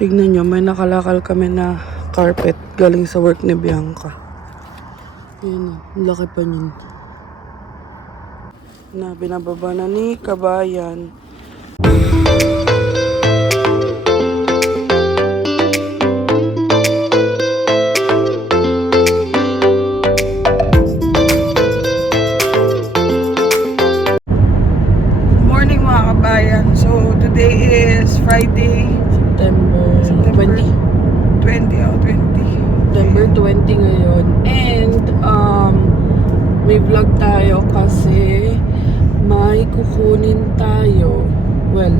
Tignan nyo, may nakalakal kami na carpet galing sa work ni Bianca. Ayan, ang laki pa niyan. Na binababa na ni Kabayan. Good morning mga kabayan. So today is Friday, September 20. 20. September 20 ngayon. And may vlog tayo kasi may kukunin tayo. Well,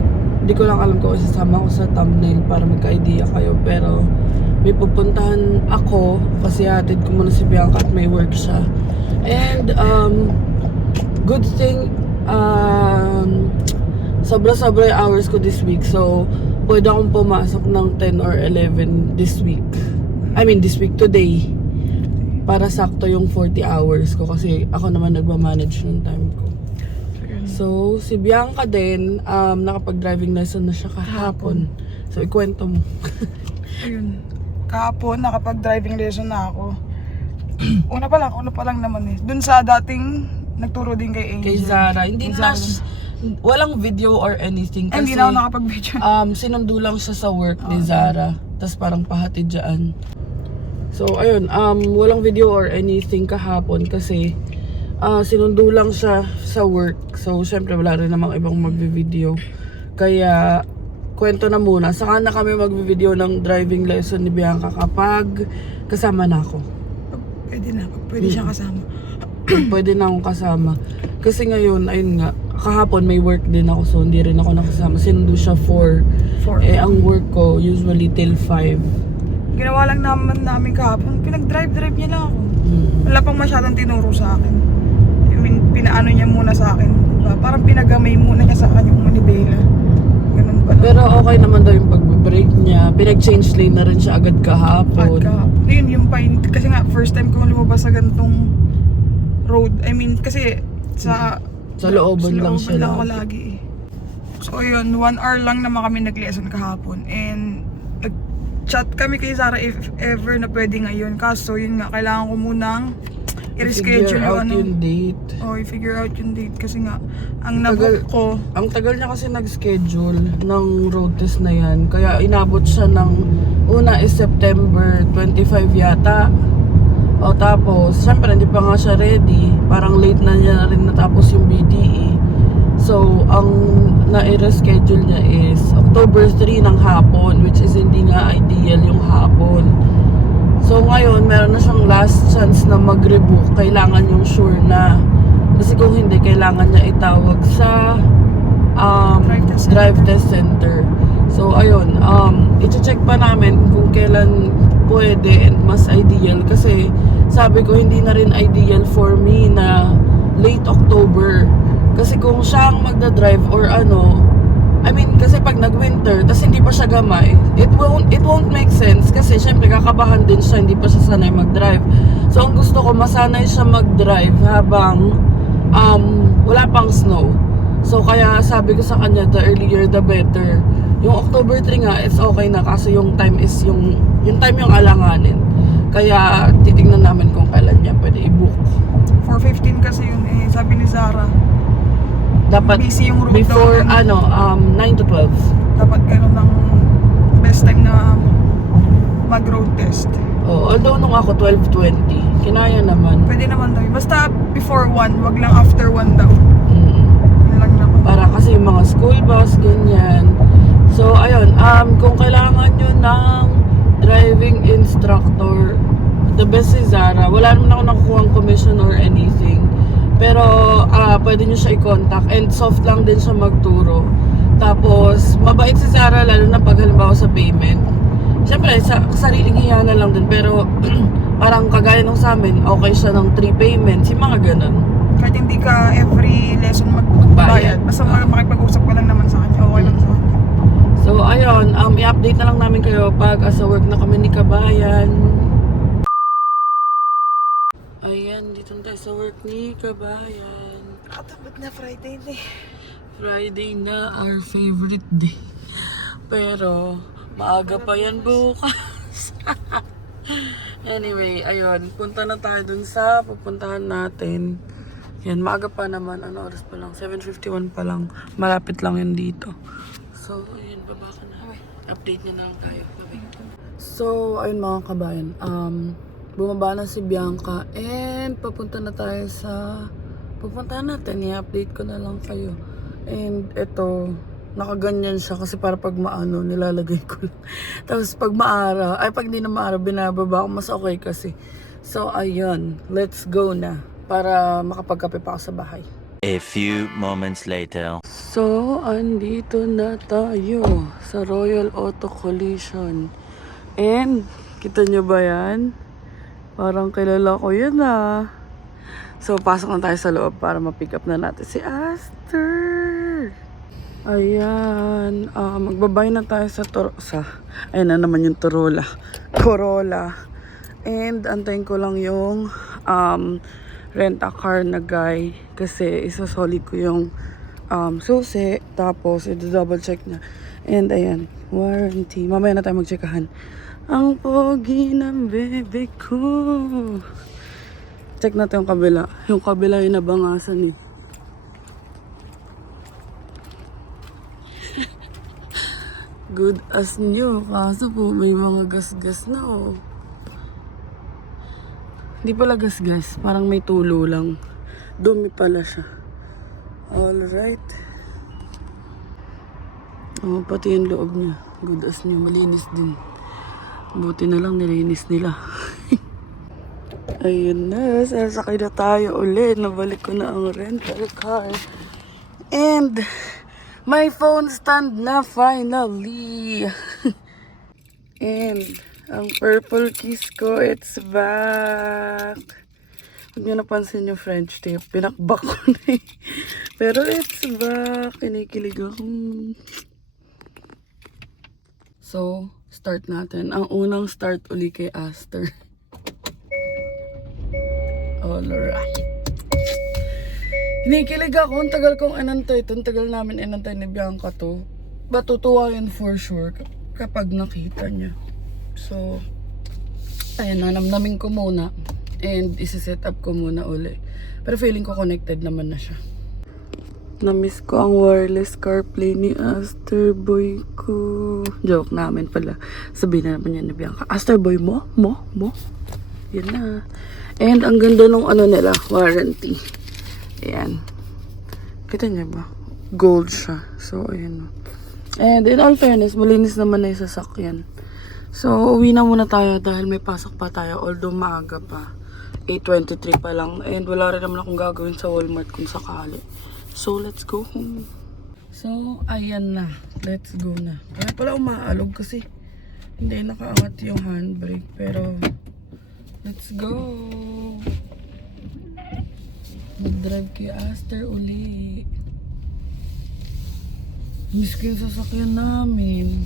di ko lang alam kung isasama ko sa thumbnail para magka-idea kayo. Pero may pupuntahan ako kasi hatid ko muna si Bianca at may work siya. And good thing sobra-sobra yung hours ko this week. So pwede akong pumasok ng 10 or 11 this week. I mean this week, today. Para sakto yung 40 hours ko kasi ako naman nagmamanage ng time ko. So, si Bianca din, nakapag-driving lesson na siya kahapon. So, ikwento mo. Ayun. Kahapon, nakapag-driving lesson na ako. Una pa lang naman eh. Dun sa dating nagturo din kay Angel. Kay Zara. Hindi na walang video or anything. Kasi, hindi na ako nakapag-video. Sinundo lang siya sa work ni Zara. Tapos parang pahatid dyan. So, ayun. Walang video or anything kahapon kasi sinundo lang siya sa work. So, syempre wala rin namang ibang magvi-video. Kaya, kwento na muna. Saka na kami magvi-video ng driving lesson ni Bianca kapag kasama na ako. Pwede siyang kasama. Pwede na akong kasama. Kasi ngayon, ayun nga, kahapon may work din ako so hindi rin ako nakasama. Sinundo siya 4. Eh, ang work ko usually till 5. Ginawa lang namin kahapon. Pinag-drive niya lang ako. Wala pang masyadong tinuro sa akin. I mean, pinaano niya muna sa akin. Diba? Parang pinagamay muna niya sa akin yung manibela. Ganun pa lang. Pero okay naman daw yung pag-break niya. Pinag-change lane na rin siya agad kahapon. Yun yung pain. Kasi nga, first time ko lumabas sa ganitong road. I mean, kasi sa looban lang siya ako lagi eh. So yun, 1 hour lang naman kami nag-lesson kahapon. And nag-chat kami kay Zara if ever na pwede ngayon. Kaso yun nga, kailangan ko munang i-reschedule yung date. I-figure out yung date. Kasi nga, ang nabook ko. Ang tagal niya kasi nag-schedule ng road test na yan. Kaya inabot siya ng una is September 25 yata. O tapos, syempre hindi pa nga siya ready. Parang late na niya na rin natapos yung BTE. So, ang na-reschedule niya is October 3 ng hapon, which is hindi nga ideal yung hapon. So, ngayon, meron na siyang last chance na mag-rebook. Kailangan yung sure na. Kasi kung hindi, kailangan niya itawag sa drive test center. So, ayun, i-check pa namin kung kailan pwede and mas ideal. Kasi, sabi ko, hindi na rin ideal for me na late October. Kasi kung siya ang magdadrive or I mean, kasi pag nag-winter, tas hindi pa siya gamay, it won't make sense. Kasi syempre, kakabahan din siya, hindi pa siya sanay mag-drive. So, ang gusto ko, masanay siya mag-drive habang wala pang snow. So, kaya sabi ko sa kanya, the earlier the better. Yung October 3 nga, it's okay na kasi yung time is yung time yung alanganin. Kaya, titingnan namin kung kailan niya pwede i-book. 4:15 kasi yun eh, sabi ni Zara. Dapat busy yung route before 9 to 12. Dapat gano'n ng best time na mag-road test. Although nung ako 12:20, kinaya naman. Pwede naman daw. Basta before 1, wag lang after 1 daw. Yun lang naman. Para kasi yung mga school bus, ganyan. So, ayun, kung kailangan nyo ng driving instructor, the best is Zara. Wala naman ako nakukuha commission or anything. Pero, pwede nyo siya i-contact. And soft lang din siya magturo. Tapos, mabait si Zara, lalo na pag halimbawa sa payment. Siyempre, sa sariling hiya na lang din. Pero, parang kagaya nung sa amin, okay siya ng 3 payments. Yung mga ganun. Kahit hindi ka every lesson magbayad. Basta makipag-usap ka lang naman sa kanya. Okay lang sa kanya. So, ayun, i-update na lang namin kayo pag sa work na kami ni Kabayan. Ayan, dito na tayo sa work ni Kabayan. Nakatapot na Friday na eh. Friday na, our favorite day. Pero, Maaga pa yan bukas. Anyway, ayun. Punta na tayo dun sa pupuntahan natin. Yan, maaga pa naman. Ano oras pa lang? 7:51 pa lang. Malapit lang yun dito. So, ayun. Baba ka na. Update niya na lang tayo. Bye-bye. So, ayun mga kabayan. Bumaba na si Bianca. And, papunta na tayo sa pupuntahan natin. I-update ko na lang kayo. And, eto. Nakaganyan siya kasi para pag maano, nilalagay ko lang. Tapos pag maara, ay pag di na maara, binababa ko, mas okay kasi. So, ayun. Let's go na. Para makapagkape pa ako sa bahay. A few moments later. So, andito na tayo sa Royal Auto Collision. And, kita nyo ba yan? Parang kilala ko yan ah. So, pasok na tayo sa loob para ma-pick up na natin si Aster. Ayan, magbabay na tayo sa ayun na naman yung Corolla. And antayin ko lang yung rent-a-car na guy kasi isasolid ko yung susi, tapos i-double check na. And ayan, warranty. Mamaya na tayo mag-checkahan. Ang pogi ng bebe ko. Check natin yung kabila. Yung kabila yung nabangasan eh. Good as new. Kaso po may mga gas-gas na oh. Hindi pala gas-gas. Parang may tulo lang. Dumi pala siya. Alright. Oh, pati yung loob niya. Good as new. Malinis din. Buti na lang nilinis nila. Ayun na. Sasakay na tayo ulit. Nabalik ko na ang rental car. And my phone stand na finally. And ang purple kiss ko, it's back. Huwag nyo napansin yung French tape. Pinakbak ko na eh. Pero it's back. Kinikilig ako. So, start natin. Ang unang start uli kay Aster. Alright. Kinikilig ako. Ang tagal kong inantay ito. Ang tagal namin inantay ni Bianca to. Matutuwa yun for sure kapag nakita niya. So, ayan, nanamnamin ko muna. And isi-set up ko muna uli. Pero feeling ko connected naman na siya. Na-miss ko ang wireless CarPlay ni Aster boy ko. Joke namin pala. Sabihin na naman yan ni Bianca. Aster boy mo? Yan na. And ang ganda nung ano nila, warranty. Ayan. Kita niya ba? Gold siya. So, ayan. And in all fairness, malinis naman na yung sasakyan. So, uwi na muna tayo dahil may pasok pa tayo. Although maaga pa. 8:23 pa lang. And wala rin naman akong gagawin sa Walmart kung sakali. So, let's go home. So, ayan na. Let's go na. Kaya pala umaalog kasi hindi nakaangat yung handbrake. Pero, let's go. Mag-drive kay Aster uli. Miss ko yung sasakyan namin.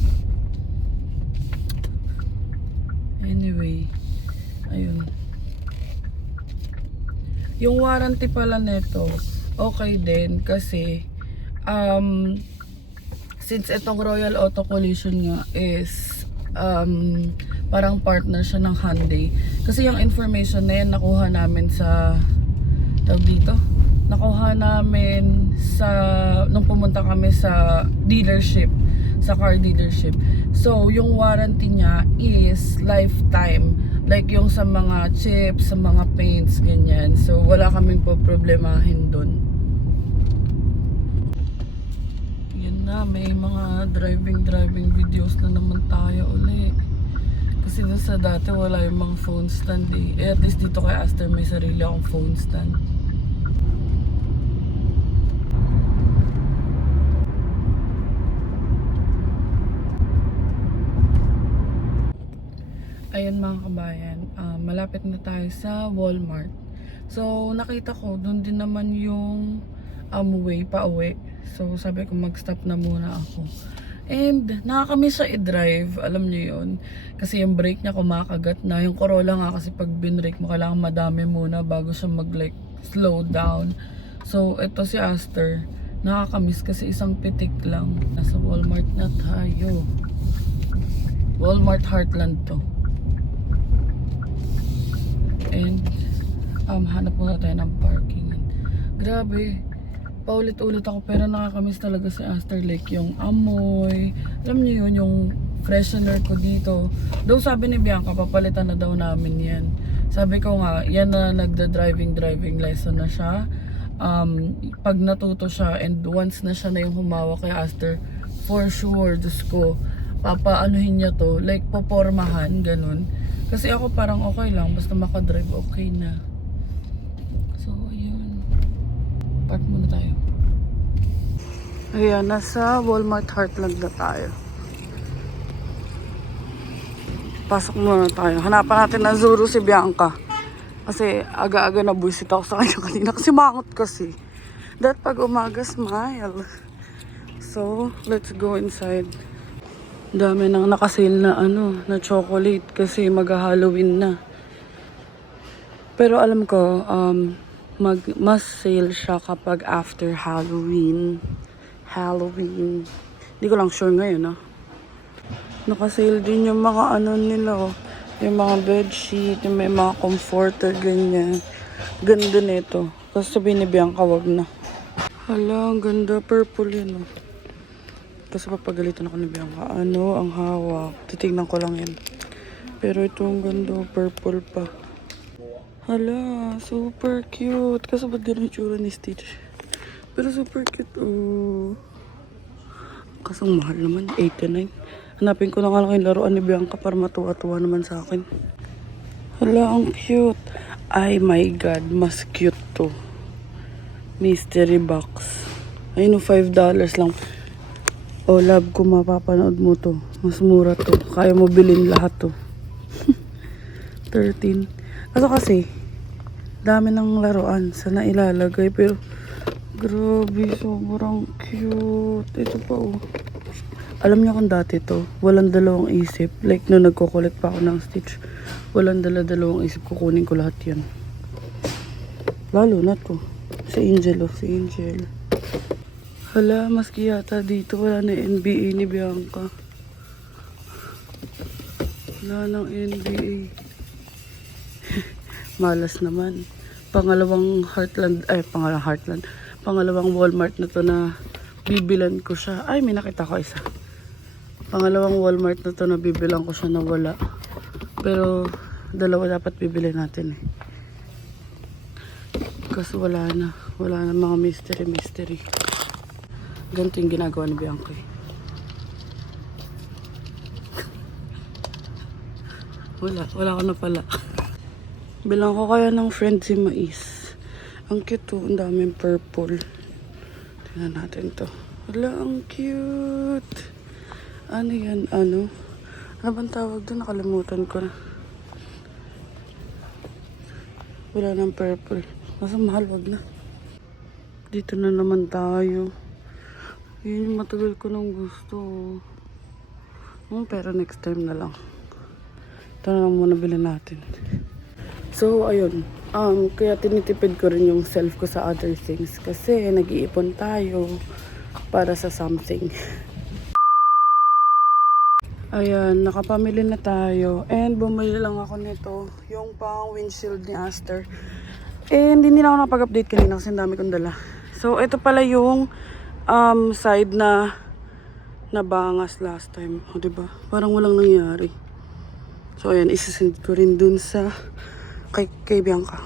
Anyway, ayun. Yung warranty pala nito, okay din kasi since itong Royal Auto Collision nga is parang partner siya ng Hyundai. Kasi yung information na yan nakuha namin sa nakuha namin sa nung pumunta kami sa dealership, sa car dealership. So yung warranty niya is lifetime, like yung sa mga chips, sa mga paints, ganyan. So wala kaming problemahin dun. Yan na, may mga driving videos na naman tayo ulit. Kasi dun sa dati wala yung mga phone stand eh. At least dito kay Aster may sarili akong phone stand. Ayan mga kabayan, malapit na tayo sa Walmart. So nakita ko, doon din naman yung way pa uwi. So sabi ko mag-stop na muna ako. And nakakamiss siya i-drive, alam niyo yun. Kasi yung brake niya kumakagat na. Yung Corolla nga kasi pag binrake mo kailangan madami muna bago siya mag-like slow down. So ito si Aster, nakakamiss kasi isang pitik lang. Nasa Walmart na tayo. Walmart Heartland to. And hanap muna tayo ng parking. Grabe, paulit-ulit ako pero nakakamiss talaga si Aster Lake. Yung amoy, alam niyo yun, yung freshener ko dito. Daw sabi ni Bianca, papalitan na daw namin yan. Sabi ko nga, yan na driving lesson na siya. Pag natuto siya and once na siya na yung humawak kay Aster, for sure, Diyos ko, papaanuhin niya to, like popormahan, ganun. Kasi ako parang okay lang, basta makadrive, okay na. So, ayun. Park muna tayo. Ayan, nasa Walmart Heartland na tayo. Pasok muna tayo. Hanapan natin na Zuru si Bianca. Kasi aga-aga na buisit ako sa kanya kanina. Kasi mangot kasi. That pag umaga, smile. So, let's go inside. Dami nang nakasale na na chocolate kasi mag-Halloween na. Pero alam ko, mas sale siya kapag after Halloween. Hindi ko lang sure ngayon, Nakasale din yung mga nila, yung mga bedsheet, yung may mga comforter, ganyan. Ganda nito. Kasi sabihin ni Bianca, wag na. Hala, ang ganda. Purple yun, Kasi papagalitan ako ni Bianca. Ang hawak. Titignan ko lang yan. Pero ito ang ganda. Purple pa. Hala, super cute. Kasi ba't ganun yung tsura ni Stitch? Pero super cute, Kasang mahal naman, 89. Hanapin ko na nga lang yung laruan ni Bianca para matuwa-tuwa naman sa akin. Hala, ang cute. Ay my God, mas cute to. Mystery box. Ayun, $5 lang. Oh, love ko, mapapanood mo to. Mas mura to. Kaya mo bilhin lahat to. 13. Kasi, dami ng laruan sa nailalagay. Pero, grabe, sobrang cute. Ito pa, Alam niyo kung dati to, walang dalawang isip. Like, nung nagko-collect pa ako ng Stitch, walang dalawang isip. Kukunin ko lahat yan. Lalo na to. Si Angel, si Angel. Hala, maski yata dito wala na NBA ni Bianca. Wala nang NBA. Malas naman. Pangalawang Walmart na to na bibilan ko siya. Ay, may nakita ko isa. Pangalawang Walmart na to na bibilan ko siya na wala. Pero, dalawa dapat bibili natin Kasi wala na. Wala na mga mystery. Ganito yung ginagawa ni Bianca. Wala ko na pala. Bilang ko kaya ng friend si Mais. Ang cute ang daming purple. Tingnan natin to. Wala, ang cute. Ano yan? Ano bang tawag doon? Nakalimutan ko na. Wala ng purple. Masa mahal, wag na. Dito na naman tayo. Yun yung matagal ko nang gusto. Pero next time na lang. Ito na lang muna bilhin natin. So, ayun. Kaya tinitipid ko rin yung self ko sa other things. Kasi nag-iipon tayo para sa something. Ayan, nakapamili na tayo. And bumili lang ako nito. Yung pang windshield ni Aster. And hindi na ako napag-update kanina kasi ang dami kong dala. So, ito pala yung side na nabangas last time. O, diba? Parang walang nangyari. So, ayan, isasend ko rin dun sa kay Bianca.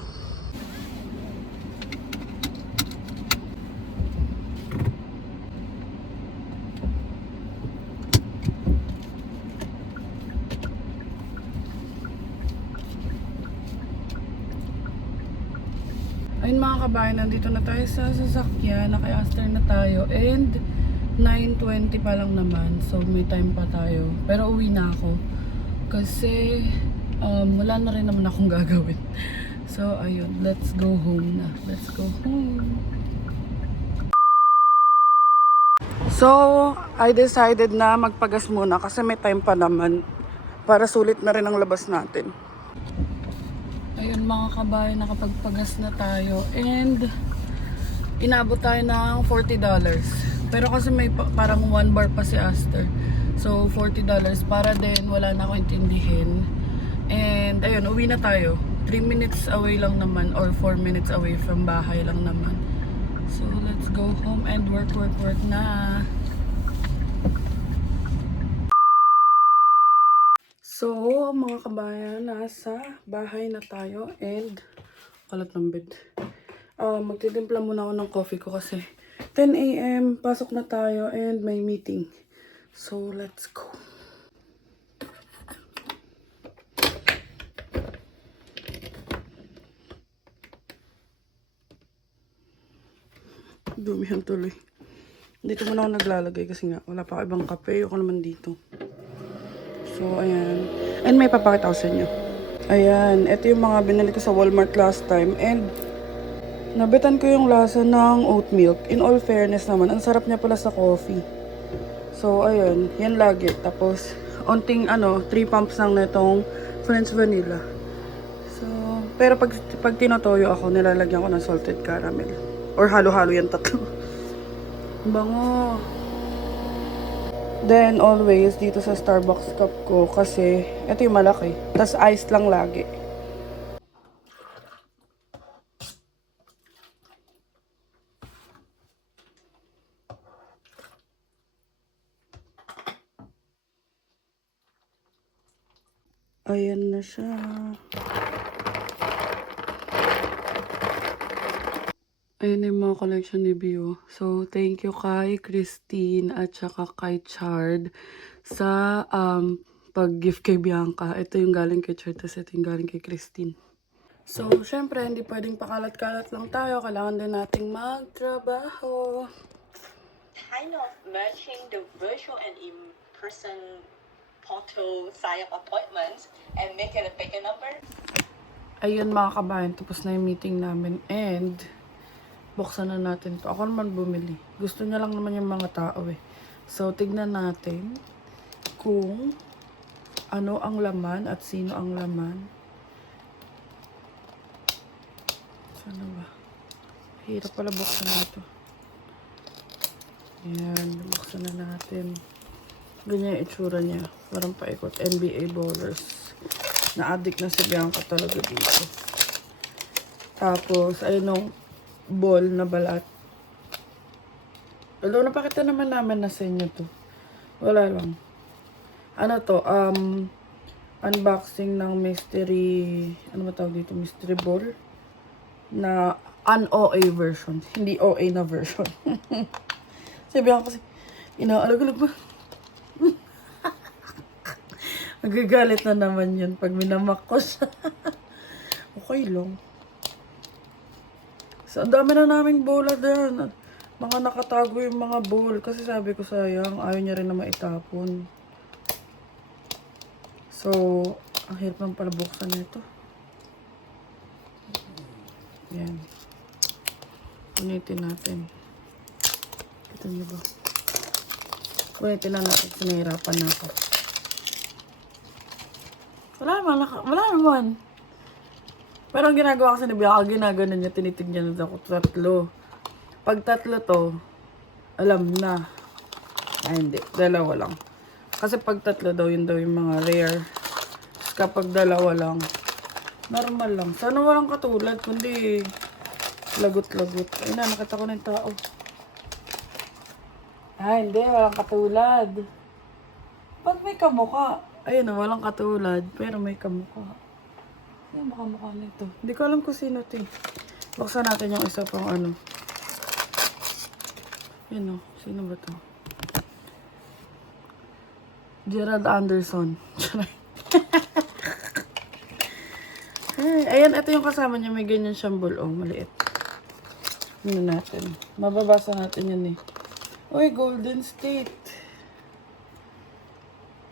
Ayun mga kabayan, nandito na tayo sa sasakyan. Naka-Aster na tayo. And 9:20 pa lang naman. So may time pa tayo. Pero uwi na ako. Kasi wala na rin naman akong gagawin. So ayun, let's go home na. Let's go home. So I decided na magpagas muna kasi may time pa naman. Para sulit na rin ang labas natin. Ayun mga kabayan, nakapagpagas na tayo. And inabot tayo ng $40. Pero kasi may parang 1 bar pa si Aster. So, $40 para din wala na akong intindihin. And, ayun, uwi na tayo. 3 minutes away lang naman or 4 minutes away from bahay lang naman. So, let's go home and work na. So, mga kabayan, nasa bahay na tayo and kalat ng bed. Magtitimpla muna ako ng coffee ko kasi 10 a.m. pasok na tayo and may meeting. So, let's go. Dumihan tuloy. Dito muna ako naglalagay kasi nga wala pa ako ibang kape. Ako naman dito. So, ayan. And may papakita ko sa inyo. Ayan. Ito yung mga binili ko sa Walmart last time. And nabitan ko yung lasa ng oat milk. In all fairness naman, ang sarap niya pala sa coffee. So, ayun. Yan lagi. Tapos, onting 3 pumps lang na itong French vanilla. So, pero pag tinotoyo ako, nilalagyan ko ng salted caramel. Or halo-halo yan tatlo. Bango. Then, always, dito sa Starbucks cup ko, kasi, ito yung malaki. Tas ice lang lagi. Ayan na siya. Ayan yung mga collection ni Bio. So, thank you kay Christine at saka kay Chard sa pag-gift kay Bianca. Ito yung galing kay Chard, tapos ito yung galing kay Christine. So, syempre, hindi pwedeng pakalat-kalat lang tayo. Kailangan din nating magtrabaho. Kind of merging the virtual and in-person photo sign-up appointments and make it a bigger number. Ayun mga kabayan, tapos na yung meeting namin and buksan na natin to. Ako naman bumili. Gusto niya lang naman yung mga tao eh. So, tignan natin kung ano ang laman at sino ang laman. Sana ba? Hirap pala buksan nito. Ayan, buksan na natin. Ganyan yung itsura niya. Parang paikot. NBA bowlers. Na-addict na si Bianca talaga dito. Tapos, ayun yung ball na balat. Although, napakita naman namin na sa inyo to. Wala lang. Ano to? Unboxing ng mystery... Ano ba tawag dito? Mystery ball? Na un-OA version. Hindi OA na version. Si Bianca kasi, inaalag-alag ba? Nagagalit na naman yun pag minamak ko siya. Okay lang. So, ang dami na naming bola din. Mga nakatago yung mga bowl. Kasi sabi ko sayang, ayaw niya rin na maitapon. So, ang hirap ng pala buksan nito. Yan. Punitin natin. Kita niyo ba? Punitin na natin. Sinahirapan na ako. Wala naman. Pero ang ginagawa kasi ni Bianca, ginagano niya, tinitignan na ako tatlo. Pag tatlo to, alam na. Ay, hindi. Dalawa lang. Kasi pag tatlo daw, yun daw yung mga rare. Kapag dalawa lang, normal lang. Sana walang katulad, kundi lagot-lagot. Ay na, nakita ko na yung tao. Ay, hindi. Walang katulad. Pag may kamukha, ayun na, walang katulad, pero may kamukha. Ayun, mukha nito. Hindi ko alam kung sino ito. Buksan natin yung isa pang ano. Yun o, sino ba to? Gerald Anderson. Ay, ayan, ito yung kasama niya. May ganyan siyang ball. Oh, maliit. Ano natin? Mababasa natin yun eh. Uy, Golden State.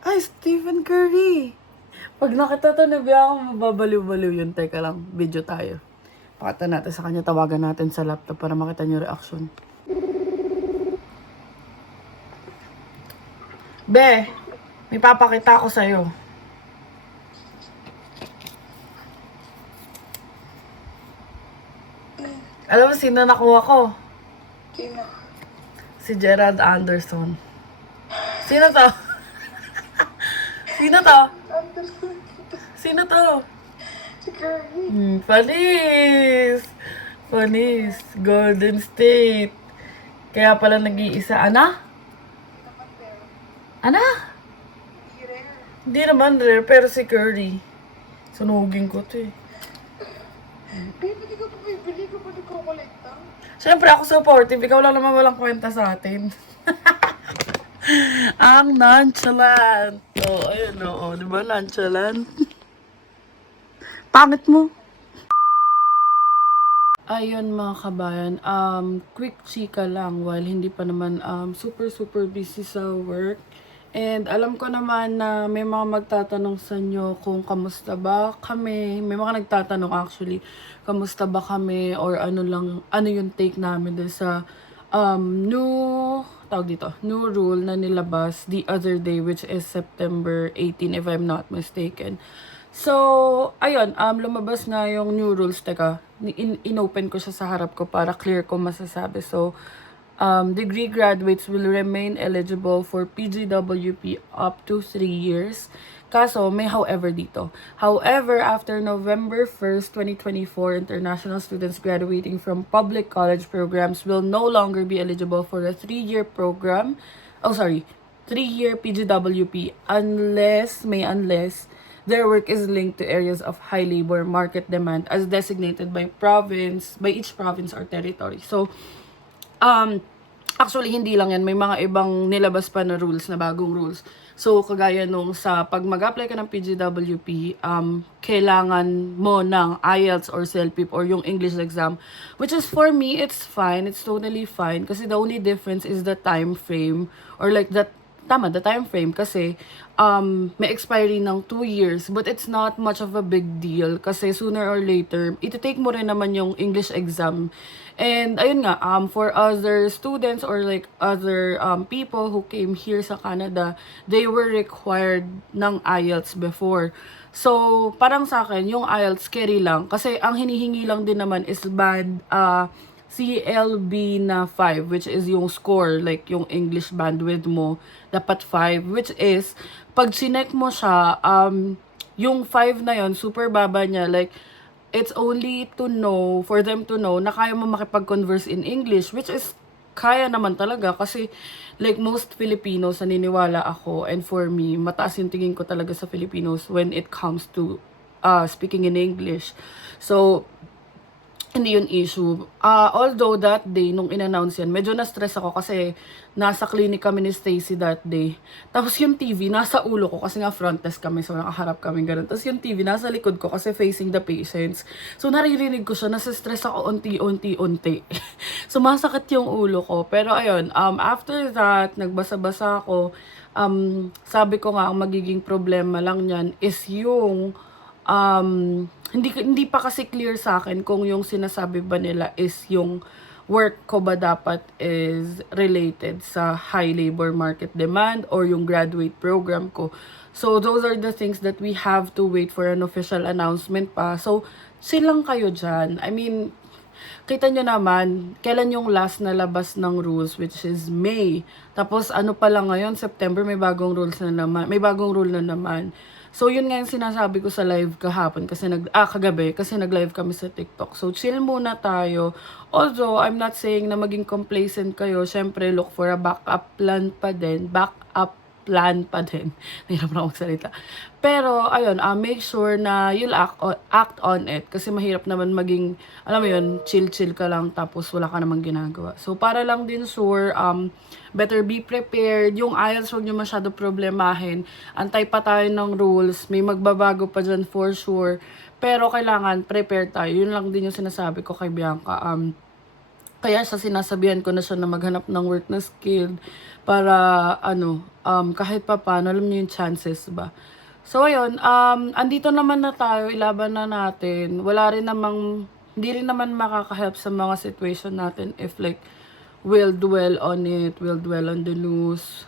Ay, Stephen Curry. Pag nakita to na Bianca, mababaliw-baliw yun. Teka lang, video tayo. Pakita natin sa kanya, tawagan natin sa laptop para makita niyo reaction. Be, may papakita ako sa'yo. Alam mo, sino nakuha ko? Sino? Si Gerald Anderson. Sino to? Sino to? Sino to? Panis! Panis. Golden State. Kaya pala nag-iisa. Ana? Ana? Hindi naman rare, pero si Curry. Sunugin ko to eh. Baby, di ka pa bibili ka pa nagkukolekta? Siyempre ako supportive. Ikaw lang naman walang kwenta sa atin. Ang nonchalant. Oh, ayun oo. Di ba nonchalant? Pangit mo. Ayun mga kabayan, quick chika lang while hindi pa naman super busy sa work. And alam ko naman na may mga magtatanong sa inyo kung kamusta ba kami. May mga nagtatanong actually, kamusta ba kami or ano yung take namin dun sa new rule na nilabas the other day, which is September 18 if I'm not mistaken. So, ayun, lumabas nga yung new rules. Teka, inopen ko siya sa harap ko para clear ko masasabi. So, degree graduates will remain eligible for PGWP up to 3 years. Kaso, may however dito. However, after November 1st, 2024, international students graduating from public college programs will no longer be eligible for a 3-year program. 3-year PGWP unless their work is linked to areas of high labor market demand as designated by each province or territory. So, actually, hindi lang yan. May mga ibang nilabas pa na rules, na bagong rules. So, kagaya nung sa pag mag-apply ka ng PGWP, kailangan mo ng IELTS or CELPIP or yung English exam. Which is, for me, it's fine. It's totally fine. Kasi the only difference is the time frame or like the time frame kasi may expiry ng 2 years, but it's not much of a big deal kasi sooner or later iti-take mo rin naman yung English exam. And ayun nga, for other students or like other people who came here sa Canada, they were required ng IELTS before. So parang sa akin yung IELTS carry lang kasi ang hinihingi lang din naman is CLB na 5, which is yung score, like yung English bandwidth mo, dapat 5, which is, pag sinek mo siya, yung 5 na yon super baba niya, like, it's only for them to know na kaya mo makipag-converse in English, which is, kaya naman talaga, kasi, like, most Filipinos, naniniwala ako, and for me, mataas yung tingin ko talaga sa Filipinos when it comes to speaking in English. So, hindi yun issue. Although that day, nung in-announce yan, medyo na-stress ako kasi nasa clinic kami ni Stacy that day. Tapos yung TV, nasa ulo ko kasi nga front desk kami, so nakaharap kami ganun. Tapos yung TV, nasa likod ko kasi facing the patients. So naririnig ko siya, nasa-stress ako unti. Sumasakit yung ulo ko. Pero ayun, after that, nagbasa-basa ako, sabi ko nga, ang magiging problema lang yan is yung hindi pa kasi clear sa akin kung yung sinasabi ba nila is yung work ko ba dapat is related sa high labor market demand or yung graduate program ko. So those are the things that we have to wait for an official announcement pa. So silang kayo dyan. I mean, kita nyo naman, kailan yung last na labas ng rules, which is May. Tapos ano pa lang ngayon, September, may bagong rule na naman. So, yun nga yung sinasabi ko sa live kahapon kasi kagabi kasi nag-live kami sa TikTok. So, chill muna tayo. Although, I'm not saying na maging complacent kayo. Syempre, look for a backup plan pa din. Nahirap na ako magsalita. Pero, ayun, make sure na you'll act on it. Kasi mahirap naman maging, alam mo yun, chill-chill ka lang tapos wala ka namang ginagawa. So, para lang din sure, better be prepared. Yung IELTS, huwag nyo masyado problemahin. Antay pa tayo ng rules. May magbabago pa dyan for sure. Pero kailangan prepare tayo. Yun lang din yung sinasabi ko kay Bianca. Kaya sa sinasabihan ko na siya na maghanap ng work na skilled para kahit pa paano, alam niyo yung chances ba. So ayun, andito naman na tayo, ilaban na natin. Hindi rin naman makaka-help sa mga situation natin if like we'll dwell on the news,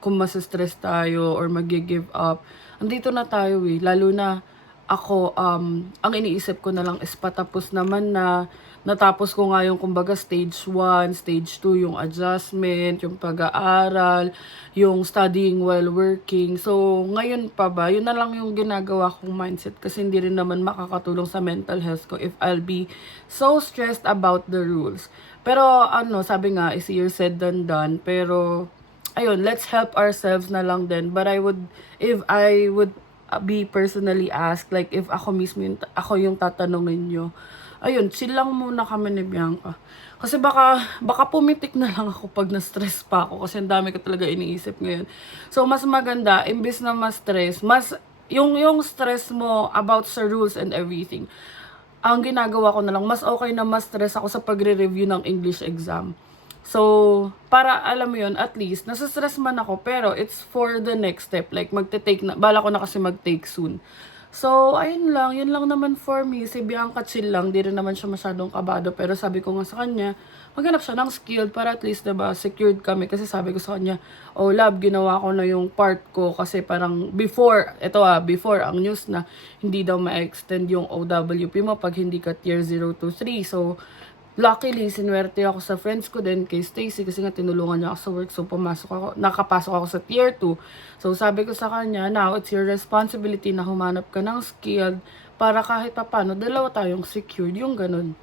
kung masistress tayo or magi-give up. Andito na tayo lalo na ako, ang iniisip ko na lang is patapos naman na, natapos ko nga yung kumbaga stage 1, stage 2, yung adjustment, yung pag-aaral, yung studying while working. So, ngayon pa ba, yun na lang yung ginagawa kong mindset kasi hindi rin naman makakatulong sa mental health ko if I'll be so stressed about the rules. Pero ano, sabi nga, easier said than done. Pero, ayun, let's help ourselves na lang din. But if I would be personally asked, like if ako mismo ako yung tatanungin nyo, ayun, chill lang muna kami ni Bianca. Kasi baka pumitik na lang ako pag na-stress pa ako kasi ang dami ko talaga iniisip ngayon. So, mas maganda, imbis na ma-stress, yung stress mo about sa rules and everything, ang ginagawa ko na lang, mas okay na ma-stress ako sa pagre-review ng English exam. So, para alam mo yun, at least, nasa-stress man ako, pero it's for the next step. Like, bala ko na kasi mag-take soon. So, ayun lang, yun lang naman for me. Si Bianca chill lang, di rin naman siya masyadong kabado. Pero sabi ko nga sa kanya, maghanap siya ng skill para at least, diba, secured kami. Kasi sabi ko sa kanya, oh love, ginawa ko na yung part ko. Kasi parang before ang news na hindi daw ma-extend yung OWP mo pag hindi ka tier 0 to 3. So, luckily, sinwerte ako sa friends ko din kay Stacy kasi nga tinulungan niya ako sa work. So, nakapasok ako sa tier 2. So, sabi ko sa kanya, now it's your responsibility na humanap ka ng skilled para kahit papano, dalawa tayong secured, yung ganun.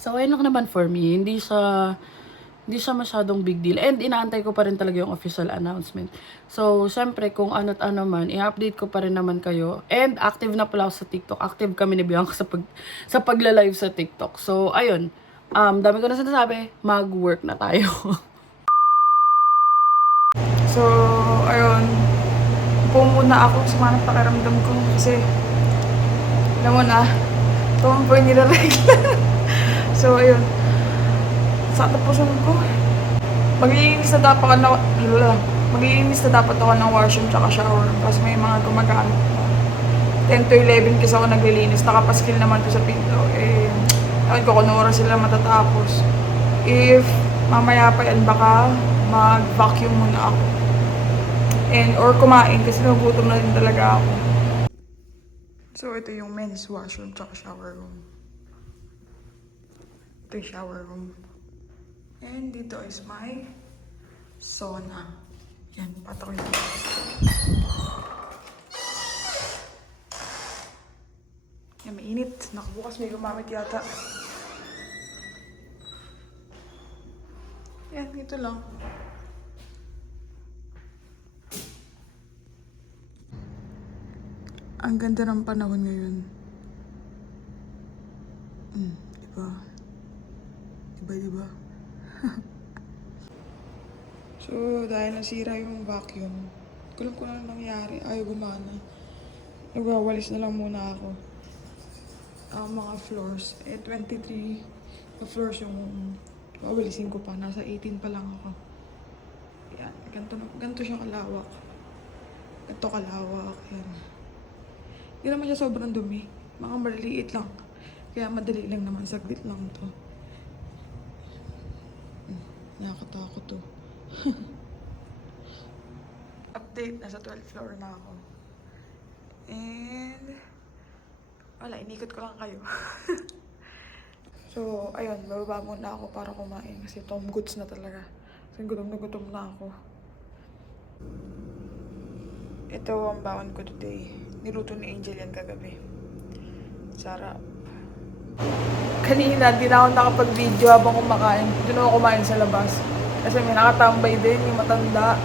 So, ayun lang naman for me. Hindi siya masyadong big deal. And inaantay ko pa rin talaga yung official announcement. So, syempre, kung ano't ano man, i-update ko pa rin naman kayo. And active na pala ako sa TikTok. Active kami ni Bianca sa pagla-live sa TikTok. So, ayun. Dami ko na sinasabi. Mag-work na tayo. So, ayun. Upo muna ako, sumanap pakiramdam ko kasi alam mo na, tomboy nila-regla. So, ayun. Sa tapusin ko, maglilinis na dapat ako ng washroom tsaka shower kasi may mga gumagamit. 10 to 11 kasi ako naglilinis, nakapaskil naman to sa pinto. Ayun ko kung oras sila matatapos. If mamaya pa yan, baka mag-vacuum muna ako. Or kumain kasi nagutom na din talaga ako. So, ito yung men's washroom tsaka shower room. Ito yung shower room. And dito is my sauna. Yan, patok yun. Yan, mainit. Nakabukas, may gumamit yata. Yan, ito lang. Ang ganda ng panahon ngayon. Diba? Diba? So, dahil nasira yung vacuum, kulang ko na nangyari. Ayaw gumana. Nagwawalis na lang muna ako. Mga floors. 23 na floors yung wawalisin ko pa. Nasa 18 pa lang ako. Yan. Ganito siya kalawak. Ganito kalawak. Yan. Hindi naman siya sobrang dumi. Mga maliliit lang. Kaya madali lang naman. Saglit lang to. Nakakatakot to. Update. Nasa 12th floor na ako. And wala, inikot ko lang kayo. So, ayun, bababa muna ako para kumain kasi tom goods na talaga. Kasi gutom na ako. Ito ang baon ko today. Niluto ni Angel yan kagabi. Sarap. Kanina, di na ako nakapag-video habang kumakain. Doon ako kumain sa labas. Kasi may nakatambay din, yung matanda.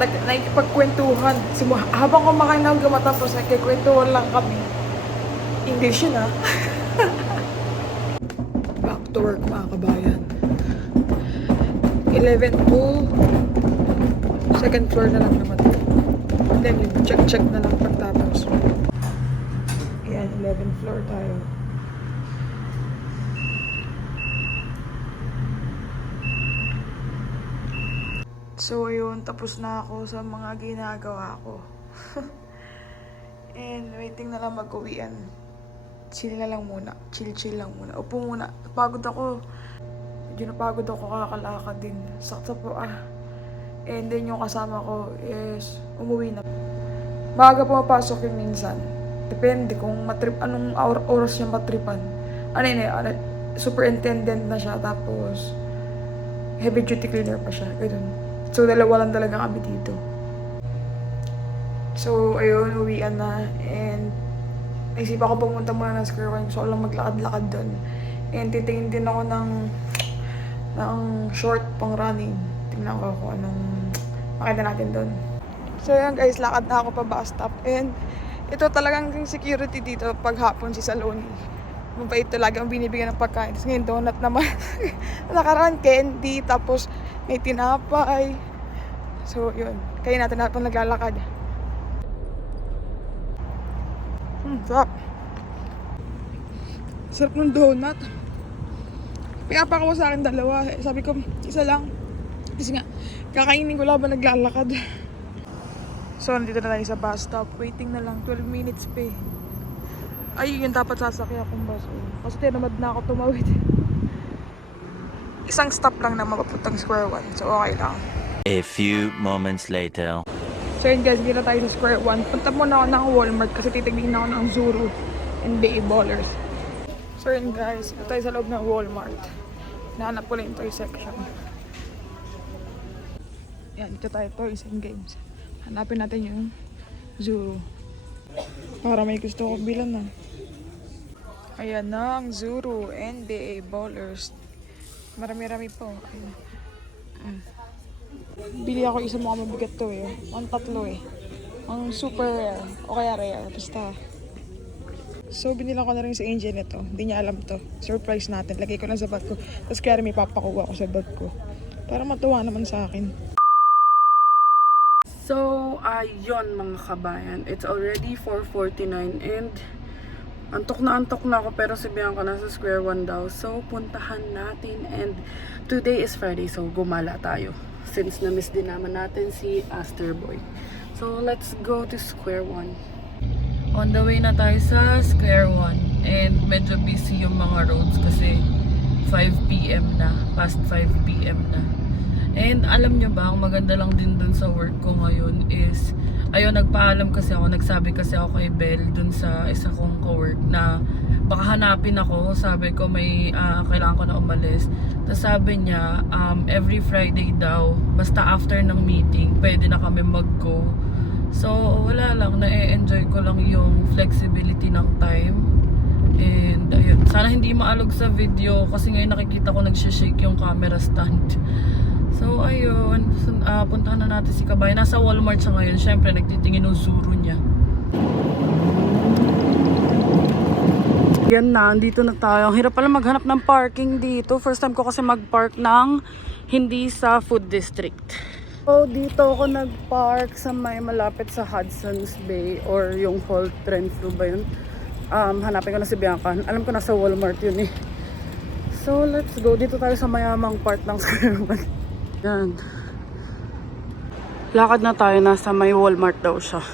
Nakikipagkwentuhan. Habang kumakain na hanggang matapos, nakikikwentuhan lang kami. English yun, ha? Back to work, mga kabayan. 11 to second floor na lang naman. Then, check na lang pagtapos. Ayan, 11th floor tayo. So, ayun, tapos na ako sa mga ginagawa ko. And, waiting na lang mag-uwian. Chill na lang muna. Chill lang muna. Upo muna. Napagod ako. Medyo napagod ako kakalakad din. Sakto po And then, yung kasama ko is umuwi na. Maaga pumapasok yun minsan. Depende kung anong oras niya matripan. Superintendent na siya, tapos heavy duty cleaner pa siya. Ganun. So, dalawa lang talaga kami dito. So, ayun, uwian na. And, naisipan ko pumunta muna ng Square One. So, lang maglakad-lakad doon. And, titingin din ako ng short pang running. Tingnan ko kung anong makita natin doon. So, yun guys, lakad na ako pa bus stop. And, ito talagang security dito pag hapon si Saloni. Mabait talaga ang binibigyan ng pagkain. Tapos ngayon, donut naman. Nakaraan, candy. Tapos, may tinapay. So, yun. Kaya natin habang naglalakad. Sarap. Sarap ng donut. Pinapakawa sa akin dalawa. Sabi ko, isa lang. Kasi nga, kakainin ko lang ba naglalakad. So, nandito na tayo sa bus stop. Waiting na lang. 12 minutes pa eh. Ay, yun dapat sasakya akong bus. Kasi tinamad na ako tumawid. Isang stop lang na mapapuntang Square One. So, okay lang. A few moments later. So yun guys, dito tayo sa Square One. Punta muna ako ng Walmart kasi titignan ako ng Zuru NBA Ballers. So yun guys, dito tayo sa loob ng Walmart. Nahanap ko lang yung toy section. Yan, dito tayo, toys and games. Hanapin natin yung Zuru. Para may gusto ko bilan na. Ayan na ang Zuru NBA Ballers. Marami-rami po. Ayan. Bili ako isa mga mabigat to eh. Ang tatlo eh. Ang super rare. O kaya rare. Basta. So, binila ko na rin sa Angel ito. Hindi niya alam to. Surprise natin. Lagay ko lang sa bag ko. Tapos kaya may papakuha ko sa bag ko. Para matuwa naman sa akin. So, ayun mga kabayan. It's already 4:49 and antok na ako pero sabihan ko nasa Square One daw. So, puntahan natin and today is Friday so gumala tayo. Since na-miss din naman natin si Aster Boy. So, let's go to Square One. On the way na tayo sa Square One. And medyo busy yung mga roads kasi 5 PM na. Past 5 PM na. And alam nyo ba, ang maganda lang din dun sa work ko ngayon is, ayun, nagpaalam kasi ako, nagsabi kasi ako kay Belle dun sa isa kong co-work na baka hanapin ako. Sabi ko may kailangan ko na umalis. Tapos sabi niya, every Friday daw, basta after ng meeting, pwede na kami mag-go. So, wala lang, na-enjoy ko lang yung flexibility ng time. And ayun, sana hindi maalog sa video kasi ngayon nakikita ko nagsishake yung camera stand. So, ayun. Puntahan na natin si Kabay. Nasa Walmart siya ngayon. Siyempre, nagtitingin ng Zuru niya. Yan na. Andito na tayo. Ang hirap pala maghanap ng parking dito. First time ko kasi mag-park ng hindi sa food district. So, dito ako nag-park sa may malapit sa Hudson's Bay or yung Holt Renfrew ba yun? Hanapin ko na si Bianca. Alam ko nasa Walmart yun eh. So, let's go. Dito tayo sa mayamang part ng Square One. Yan. Lakad na tayo, nasa may Walmart daw siya.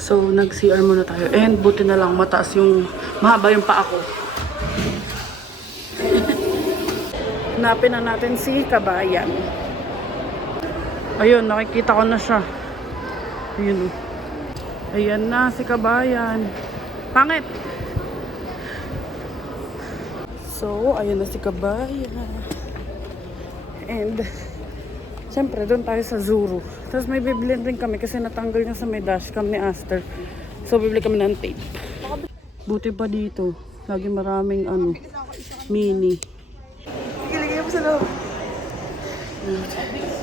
So, nag-CR muna tayo. And buti na lang mataas yung, mahaba yung paa ko. Hanapin na natin si Kabayan. Ayun, nakikita ko na siya. Ayun. Ayan na si Kabayan. Pangit! So, ayun na si Kabayan. And, syempre, doon tayo sa Zuru. Tapos may bibilin rin kami kasi natanggal niya sa may dashcam ni Aster. So, bibili kami ng tape. Buti pa dito. Lagi maraming, mini. Ikiligay mo sa loob.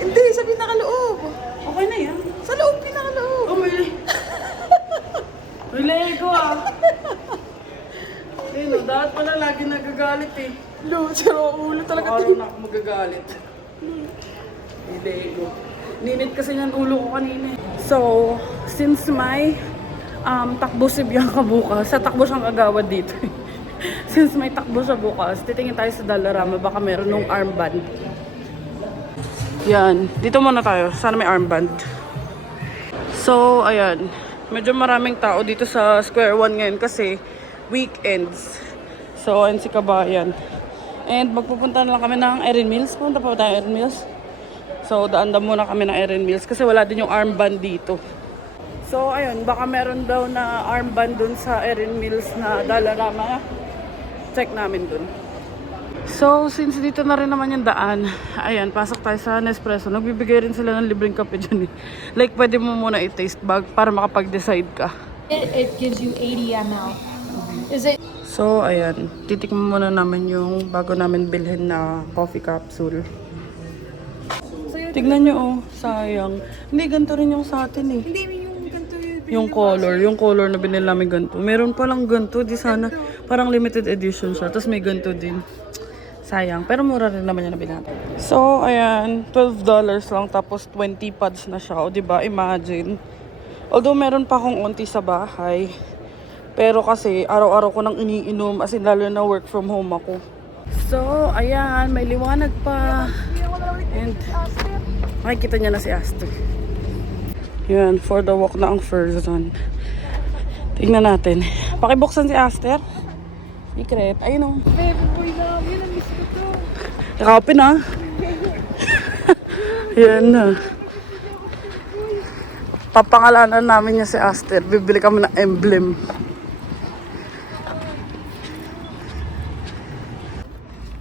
Hindi, sa pinakaloob. Okay na yan. Sa loob, pinakaloob. Oh, may Lego Ayun, dapat pala lagi nagagalit eh. Sira ulo talaga. Araw na ako magagalit. May Lego. Ninit kasi ng ulo ko kanina eh. So, since may takbo si Bianca bukas, sa takbo siyang agawad dito eh. Since may takbo siya bukas, titingin tayo sa Dollarama, baka meron nung armband. Yan, dito muna tayo. Sana may armband. So, ayan. Medyo maraming tao dito sa Square One ngayon kasi weekends. So, ayan si Kabayan. And magpupunta na lang kami ng Erin Mills. Punta pa tayo Erin Mills. So, daan muna kami ng Erin Mills kasi wala din yung armband dito. So, ayun, baka meron daw na armband dun sa Erin Mills na Dollarama. Check namin dun. So, since dito na rin naman yung daan, ayan, pasok tayo sa Nespresso. Nagbibigay rin sila ng libreng kape dyan eh. Like, pwede mo muna i-taste bag para makapag-decide ka. It gives you 80 ml. Is it? So, ayan, titikman muna namin yung bago namin bilhin na coffee capsule. Tignan nyo, oh, sayang. Hindi, ganito rin yung sa atin eh. Hindi yung ganito Yung color na binili namin ganito. Meron palang ganito, di sana. Parang limited edition siya. Tapos may ganito din. Sayang. Pero mura rin naman yan na binili natin. So, ayan. $12 lang. Tapos 20 pads na siya. O, diba? Imagine. Although meron pa akong unti sa bahay. Pero kasi, araw-araw ko nang iniinom. As in, lalo na work from home ako. So, ayan. May liwanag pa. And, makikita niya na si Aster. Yan, for the walk na ang Furzon. Tingnan natin. Pakibuksan si Aster. Secret. Ayun o. Baby boy namin, ang miss ko to. Yakapin ha. Yan na. Papangalanan namin niya si Aster. Bibili kami ng emblem.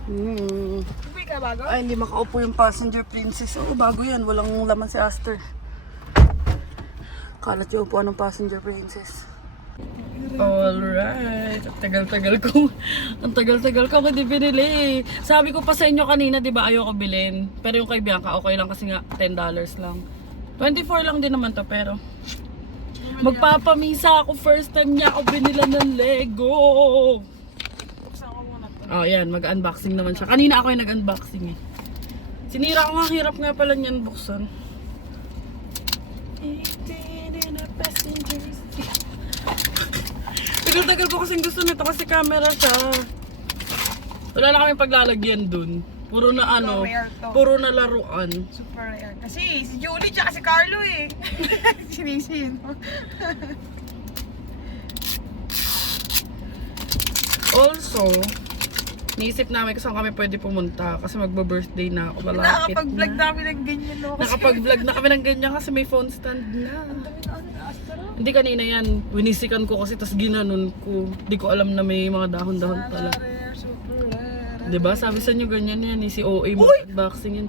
Uwi ka bago? Ay, hindi makaupo yung passenger princess. Oo, bago yan. Walang laman si Aster. Kalat yung upuan ng passenger princess. Alright. Ang tagal-tagal ko hindi binili. Sabi ko pa sa inyo kanina, di ba, ayoko bilhin. Pero yung kay Bianca, okay lang kasi nga $10 lang. 24 lang din naman to, pero magpapamisa ako. First time niya ako binila ng Lego. Oh, yan. Mag-unboxing naman siya. Kanina ako yung nag-unboxing eh. Sinira ko nga. Hirap nga pala niyan buksan. Tagal-tagal ko kasing gusto nito kasi camera siya. Wala na kami paglalagyan dun. Puro na ano, puro na laruan. Super rare. Kasi si Julie tsaka si Carlo eh. Sinisin mo. Also, niisip namin kung saan kami pwede pumunta kasi magbo-birthday na ako. Malapit Nakakapag-vlog na. namin ng ganyan no. Kasi Nakapag-vlog na kami ng ganyan kasi may phone stand na. Hindi kanina yan. Winisikan ko kasi tas ginanon ko. Di ko alam na may mga dahon-dahon pala. rare, super rare. Diba? Sabi sa inyo ganyan yan eh. Si OA mag-unboxing yan.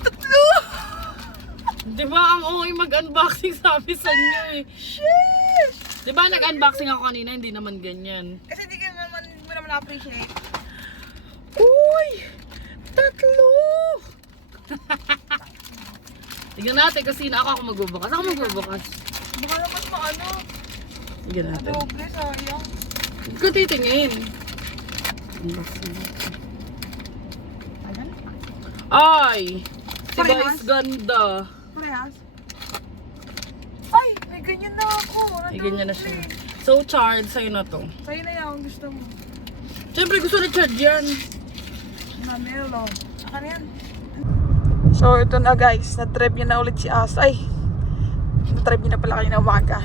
Tatlo! Diba ang OA mag-unboxing sabi sa inyo eh. Shit! Diba nag-unboxing ako kanina? Hindi naman ganyan. Kasi hindi ka naman, mo naman appreciate. Uy! Tatlo! Tignan natin kasi ako magbubukas. Ako magbubukas. Baka naman maano, Tignan natin. doble sayang. Hindi ko titingin. Unboxing. Ay! Si Parehas? Vice ganda. Parehas? Ay, may ganyan na ako. May ganyan na siya. So, Chard, sa'yo na to. Sa'yo na yan, kung gusto mo. Siyempre, gusto na Chard yan. Namelo. Saka na yan. So, ito na guys. Na-drive niya na ulit si As. Ay! Na-drive niya na pala kayo na umaga.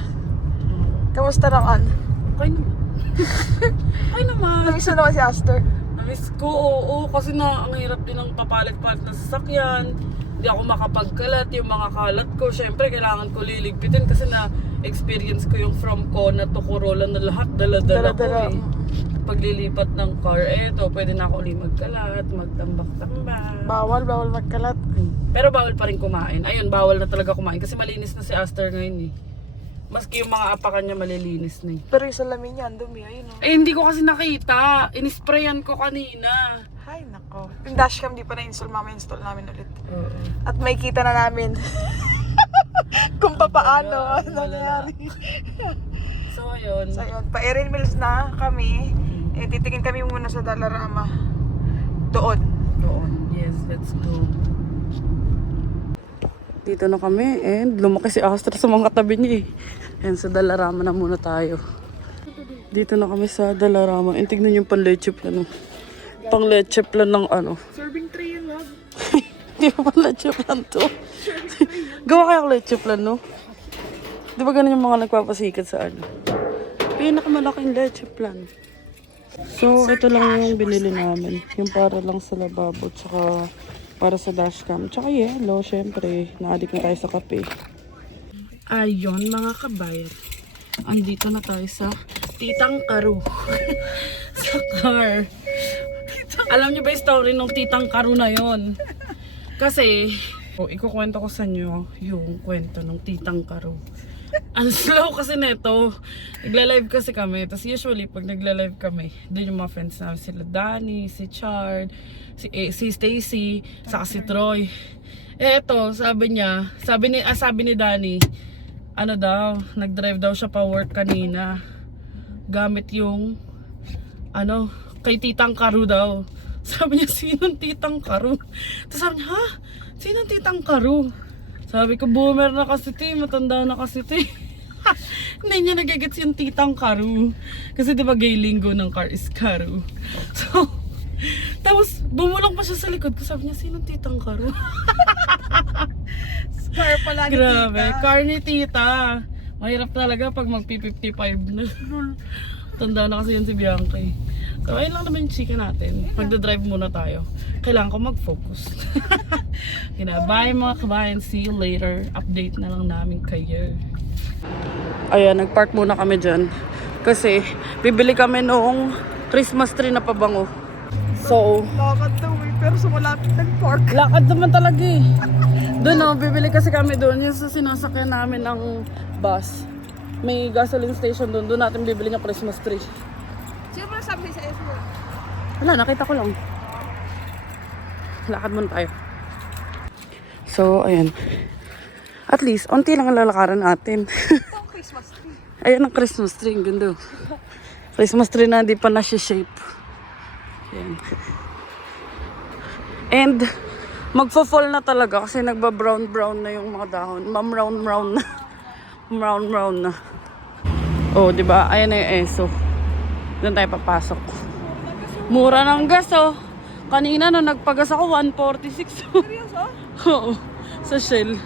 Kamusta naman? Okay naman. Okay naman. Namiss mo naman si Aster. Namiss ko, oo. Kasi na, ang hirap din ng papalit-palit na sasakyan. Hindi ako makapagkalat. Yung mga kalat ko, syempre, kailangan ko liligpitin kasi na-experience ko yung from Kona to Corolla na lahat. Dala-dala ko Dala-dala. eh. Paglilipat ng car, eto, pwede na ako ulit magkalat, magtambak-tambak. Bawal magkalat. Pero bawal pa rin kumain. Ayun, bawal na talaga kumain kasi malinis na si Aster ngayon eh. Maski yung mga apakan niya malilinis na eh. Pero yung salamin niya, ang dumi. Ayun o. Eh, hindi ko kasi nakita. Inisprayan ko kanina. Ay, nako. Yung dashcam di pa na-install. Mama-install namin ulit. Oo. At may kita na namin. Kung papaano. Ang malala. So, ayun. So, yun. Pa-Erin Mills na kami. Eh, titingin kami muna sa Dollarama. Doon. Doon. Yes, let's go. Dito na kami and lumaki si Astra sa mga tabi niya eh. Ayan, sa Dollarama na muna tayo. Dito na kami sa Dollarama. And tignan yung pang-leche plan. Pang-leche plan ng ano. Serving tray yun, love. Di ba pang-leche plan to? Gawa kaya leche plan, no? Di ba ganun yung mga nagpapasikat sa ano? Pinakamalaking leche plan. So, ito lang yung binili namin. Yung para lang sa lababo, tsaka para sa dashcam. Tsaka yellow, syempre. Na-addict na tayo sa kape. Ayun mga kabayan. Andito na tayo sa Titang Karu. Sa car. Alam niyo ba yung story ng Titang Karu na yon? Kasi, ikukwento ko sa inyo yung kwento ng Titang Karu. Ang slow kasi neto. Nagla-live kasi kami. Tapos usually, pag nagla-live kami, doon yung mga friends namin. Sila Danny, si Chard, si Stacy, saka si Troy. Eto, sabi ni Danny, ano daw, nag-drive daw siya pa work kanina. Gamit yung, kay Titang Karu daw. Sabi niya, sinong Titang Karu? Tapos sabi niya, ha? Sinong Titang Karu? Sabi ko, boomer na kasi ti, matanda na kasi ti. Hindi niya nagigits yung Titang Karu. Kasi diba gay lingo ng car is Karu. So, tapos bumulong pa siya sa likod ko. Sabi niya, sinong Titang Karu? Car pala ni Grabe, tita. car ni tita. Mahirap talaga pag mag-P55 na. Tanda na kasi yun si Bianca eh. So, ayun lang naman yung chika natin. Magdadrive muna tayo. Kailangan ko mag-focus. Bye mga kabayan. See you later. Update na lang namin kayo. Ayan, nag-park muna kami dyan. Kasi, bibili kami noong Christmas tree na pabango. So, Lakad daw eh, pero sa malapit nag-park. lakad naman talaga eh. Doon bibili kasi kami doon. Yung sa sinasakyan namin ng bus. May gasoline station doon. Doon natin bibili ng Christmas tree. Sino ba nasabi sa S1? Wala, nakita ko lang. Lakad muna tayo. So, ayan. At least, unti lang ang lalakaran natin. Ito ang Christmas tree. Ayan ang Christmas tree. Ang ganda. Christmas tree na hindi pa na-shape. Ayan. And, magfa-fall na talaga kasi nagba-brown-brown na yung mga dahon. Brown-brown na. Brown-brown na. Oh, di ba? Ayan na yung ESO. Doon tayo papasok. Mura ng gas, oh. Kanina no nagpagas ako 146. Seryoso? Oo. Sa Shell.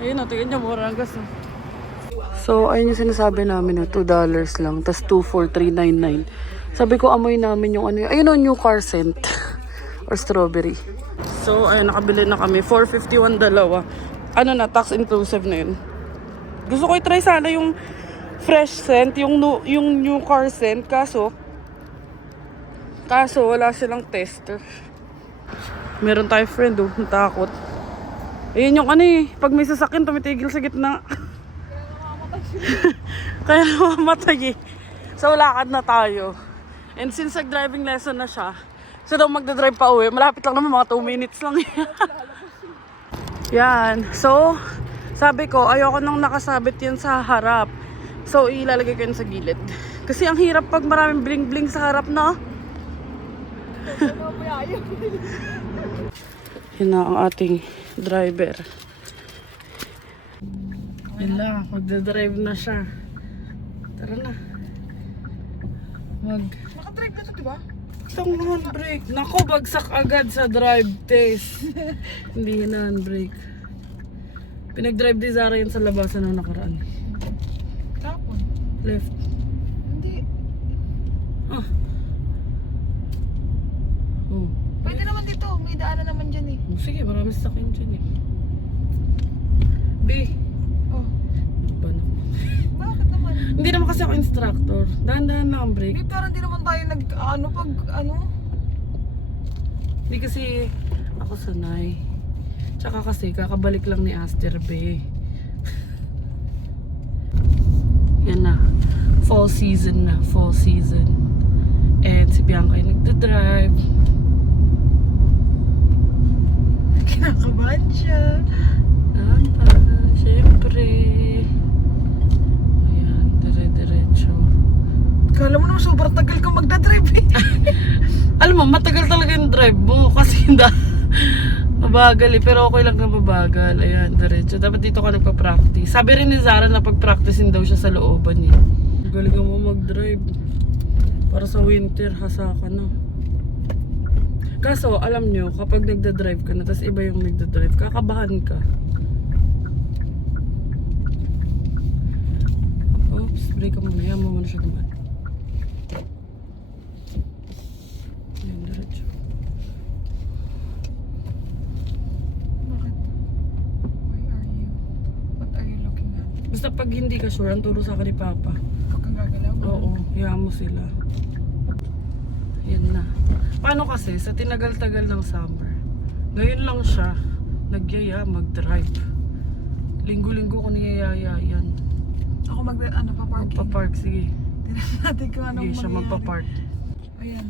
Ayun, tingnan niyo, mura ng gas, oh. So, ayun yung sinasabi namin, $2 lang. Tas 24399. Sabi ko, amoy namin yung ano yun. Ayun, new car scent. Or strawberry. So, ayun, nakabili na kami. $451 dalawa. Ano na, tax inclusive na yun. Gusto ko i-try sana yung fresh scent, yung new car scent. Kaso, wala silang tester. Meron tayo friend, oh, natakot. Ayun yung ano eh, pag may sasakyan, tumitigil sa gitna. Kaya namamatay eh. So, lakad na tayo. And since nag-driving lesson na siya, daw magdadrive pa uwi. Malapit lang naman, mga 2 minutes lang. Yan. So, sabi ko, ayoko nang nakasabit yan sa harap. So, ilalagay ko yan sa gilid. Kasi ang hirap pag maraming bling-bling sa harap na. Yan na ang ating driver. Yan na, magdadrive na siya. Tara na. Nakatrive na ito, di ba? Itong handbrake. Naku, bagsak agad sa drive test. Hindi na handbrake. Pinag-drive ni Zara yun sa labasan ng nakaraan. Kapon. Left. Hindi. Ah. Oh. Pwede naman dito. May daanan naman dyan eh. Sige, marami sasakyan dyan eh. B. Oh. Ba na? Bakit naman? Hindi naman kasi ako instructor. Dahan-dahan na ang brake. Hindi, pero hindi naman tayo Hindi kasi ako sanay. Tsaka kasi kakabalik lang ni Aster B. Yan na. Fall season na. Fall season. And si Bianca ay nagdadrive. Kinakabahan siya. Siyempre. Ayan, dire-diretso. Kala mo naman sobrang tagal kang magdadrive eh. Alam mo, matagal talaga yung drive mo kasi hindi mabagal eh. Pero okay lang na mabagal. Ayan, diretso. Dapat dito ka nagpa-practice. Sabi rin ni Zara na pag-practicein daw siya sa looban eh. Galing mo mag-drive. Para sa winter, hasa ka na. Kaso, alam nyo, kapag nagda-drive ka na, tas iba yung nagda-drive, kakabahan ka. Oops, break ka muna. Yan mo muna siya naman. Ayan, diretso. Bakit? Why are you? What are you looking Basta pag hindi ka sure, ang turo sa akin ni Papa. Huwag kang gagalaw. Oo, hayaan mo sila. Yan na. Paano kasi, sa tinagal-tagal ng summer, ngayon lang siya nagyaya mag-drive. Linggo-linggo ko niyayaya yan. Ako paparking. Magpa-park, sige. Tignan natin kung anong Sige, siya mangyayari. magpa-park. Ayan.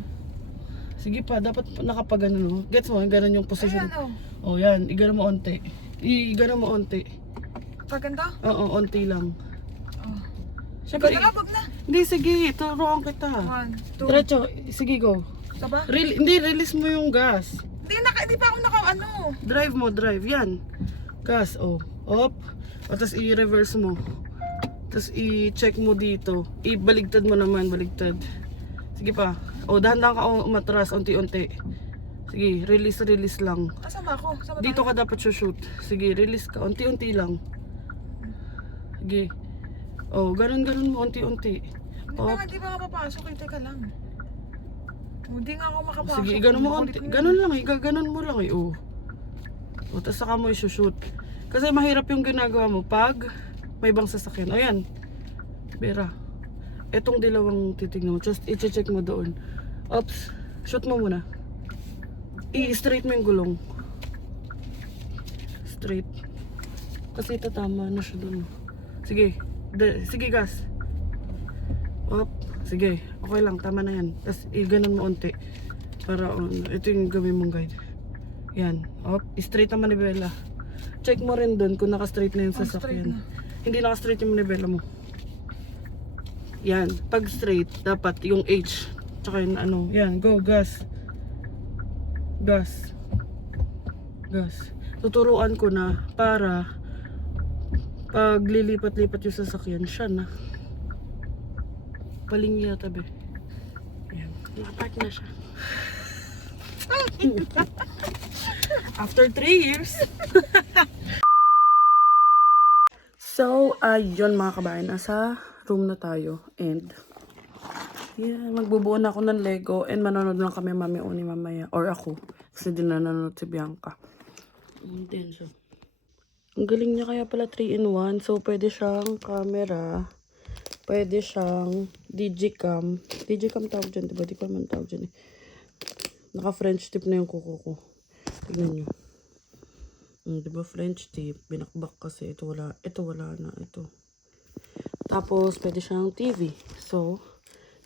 Sige pa, dapat nakapagano, no? Gets mo, ganun yung position. Ayan, Oh, yan, igano mo onti. Igano mo onti. Paganda? Oo, onti lang. Oh. Siyempre, Wag na. hindi, sige, turuan kita. 1, 2. Diretso, sige, go. Saba? Hindi, release mo yung gas. Hindi pa ako ano. Drive mo, drive, yan. Gas, oh. Up. O, tapos i-reverse mo. Tapos i-check mo dito. Ibaligtad mo naman, baligtad. Sige pa. O, dahan-dahan ka umatras, unti-unti. Sige, release lang. Asan ba ako? Saan ba Dito tayo? ka dapat shoot. Sige, release ka. Unti-unti lang. Sige. Oh, ganun mo, unti-unti. Hindi pa nga papasok. Teka lang. Hindi nga ako makapasok. Sige, ganun mo Kulit unti. mo Ganun lang eh, gaganon mo lang eh. Oh. O, tapos saka mo i-shoot. Kasi mahirap yung ginagawa mo pag may ibang sasakyan. O yan. Bera. Etong dilawang titignan mo. Just i-check mo doon. Oops. Shoot mo muna. I-straight mo yung gulong. Straight. Kasi tatama na siya doon. Sige. Sige, gas. Up. Sige. Okay lang. Tama na yan. Tapos i-ganon mo unti. Para ito yung gawin mong guide. Yan. Up. I-straight ang manibela. Check mo rin doon kung naka-straight na yung sasakyan. Hindi naka-straight yung manibela mo. Yan. Pag straight, dapat yung H. Tsaka yung ano. Yan. Go. Gas. Gas. Tuturuan ko na para pag lilipat-lipat yung sasakyan, siya na. Paling yata be. Yan. Nakapark na siya. After 3 years. So, ayun mga kabayan. Nasa room na tayo. And, yeah, magbubuo na ako ng Lego. And manonood lang kami mami o ni mamaya. Or ako. Kasi din na nanonood si Bianca. And then, so. Ang galing niya kaya pala 3-in-1. So, pwede siyang camera. Pwede siyang digicam. Digicam tawag dyan, diba? Di ko naman tawag dyan eh. Naka-French tip na yung kuko ko. Tignan nyo. Diba French tip? Binakbak kasi. Ito wala na. Ito. Tapos, pwede siyang TV. So,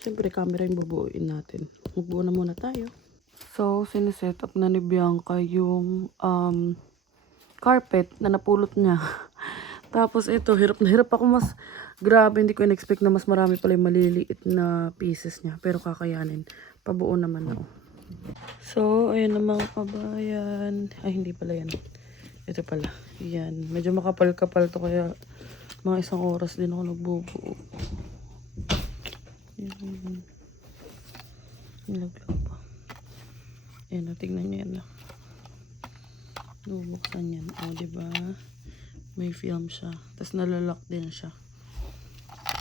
syempre, camera yung bubuuin natin. Magbuo na muna tayo. So, siniset up na ni Bianca yung carpet na napulot niya. Tapos ito, hirap na hirap ako mas grabe, hindi ko in-expect na mas marami pala yung maliliit na pieces niya. Pero kakayanin. Pabuo naman ako. So, ayun na mga kabayan. Ay, hindi pala yan. Ito pala. Yan. Medyo makapal-kapal to kaya mga 1 oras din ako nagbubuo. Yan. Nilaglag pa. Ayan, tignan nyo yan na. Bubuksan yan. O, diba? May film siya. Tapos nalalak din siya.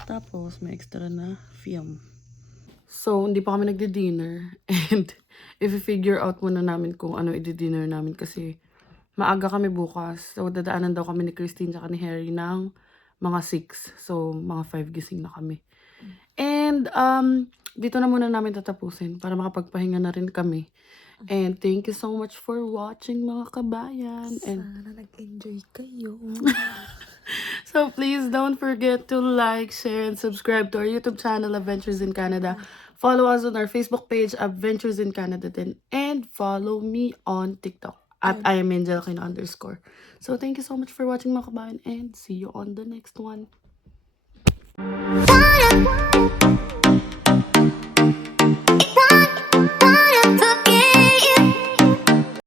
Tapos, may extra na film. So, hindi pa kami nagdi-dinner. And, if-figure out muna namin kung ano i-dinner namin. Kasi, maaga kami bukas. So, dadaanan daw kami ni Christine at ni Harry ng mga 6. So, mga 5 gising na kami. And, dito na muna namin tatapusin para makapagpahinga na rin kami. And thank you so much for watching mga kabayan. And Sana nag-enjoy kayo. so please don't forget to like, share, and subscribe to our YouTube channel, Adventures in Canada. Follow us on our Facebook page, Adventures in Canada then. And follow me on TikTok at IamAngelKina_. So thank you so much for watching mga kabayan and see you on the next one.